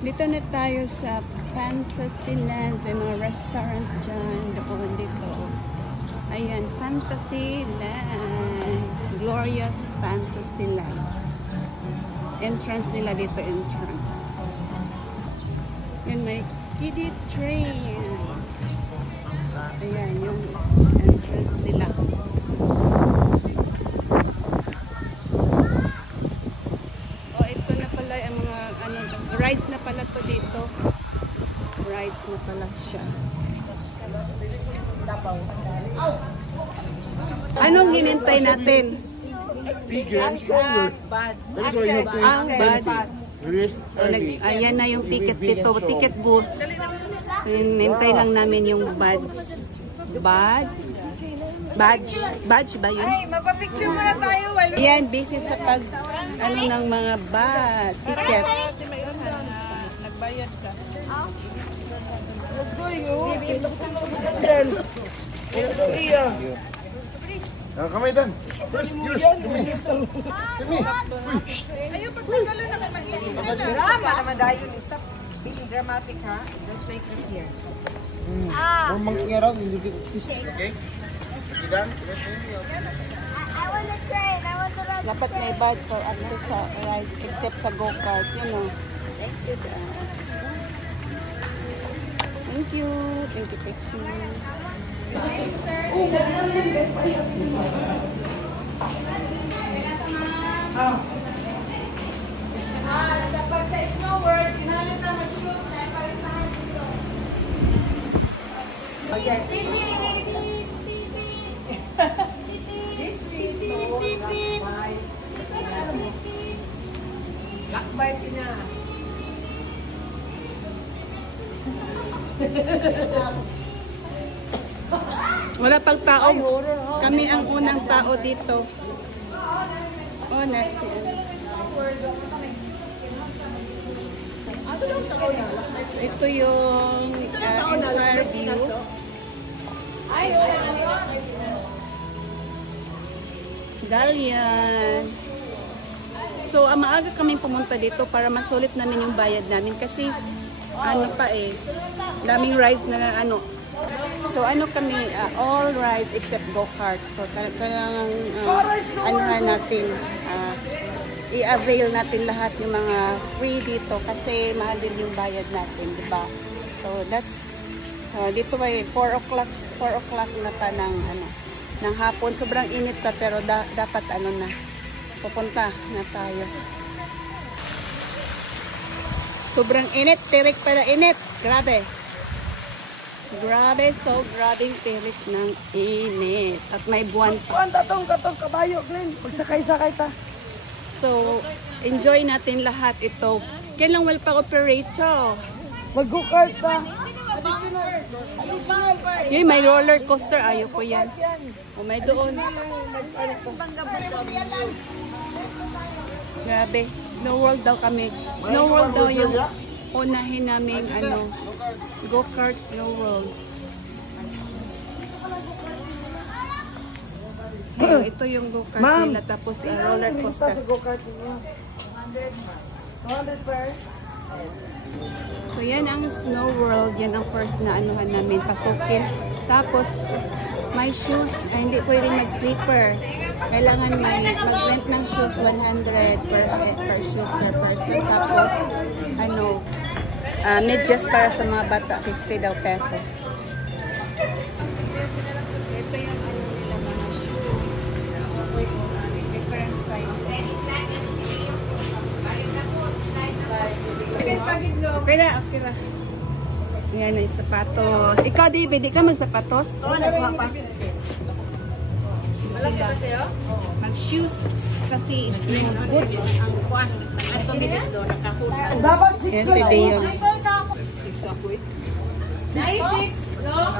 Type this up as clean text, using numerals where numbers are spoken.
Dito na tayo sa Fantasyland. May mga restaurants dyan. Doon dito. Ayan, Fantasyland. Glorious Fantasyland. Entrance nila dito, entrance. Yan, may kiddie train. Ayan, yung entrance nila. Oh, ito na pala ang mga rides na pala to dito. Rides na pala siya. Anong hinintay natin? Bigger and stronger. That's why you have to benefit. Ayan na yung ticket dito. Ticket booth. Hinintay lang namin yung badge. Badge ba yun? Ay, mapapicture muna tayo. Ayan, busy sa pag ng mga ticket. Nagbayad ka. Kamay dan. First, yours. Kami. Ayaw, pagtagalan na mag-isip na. Drama naman dahil yung stop being dramatic, ha? Don't make us here. Don't monkey around. You get this, okay? Okay, Dan? I want to train. I want to ride. Dapat may badge for access sa rides except sa go-kart. You know. Thank you. Thank you, picture. Sa pag sa Snow World, pinalit na mag-shoes na iparitahan dito. Lakbay pina. Wala pang tao. Kami ang unang tao dito. Oh, nasi. So, ito yung entire view. Dalian. So, maaga kami pumunta dito para masulit namin yung bayad namin kasi daming rides na So, kami, all rides except go-kart. So, talagang, natin, i-avail natin lahat yung mga free dito kasi mahal din yung bayad natin, di ba? So, that's, dito ay 4 o'clock na pa ng hapon. Sobrang init pa, pero dapat, pupunta na tayo. Sobrang init, tirik para init. Grabe. Grabe, so grabing tirik ng init. At may buwan pa. Tatong kabayo, Glenn. Pagsakay-sakay ta. So, enjoy natin lahat ito. Kailan well pa operate siya? Mag-go-kart ta. Yun, may roller coaster. Ayoko yan. O, may doon. Grabe. Snow World daw kami. Snow World daw yung unahin namin go-kart Snow World. So, ito yung go-kart nila tapos roller coaster. So yan ang Snow World, yan ang first na namin pasukin. Tapos may shoes, hindi pwedeng mag-sleeper. Kailangan mag-rent ng shoes 100 per shoes per person. Tapos medyas para sa mga bata, 50 daw pesos. Ito yung nila mga shoes. Different sizes. Okay na. Yan yung sapatos. Ikaw, David, di ka magsapatos? Oo, nagpapa. Malaki ba sa'yo? Mag-shoes. Kasi smooth boots. Dapat 6 Yes, si Deo. 6 ako eh. 6? No?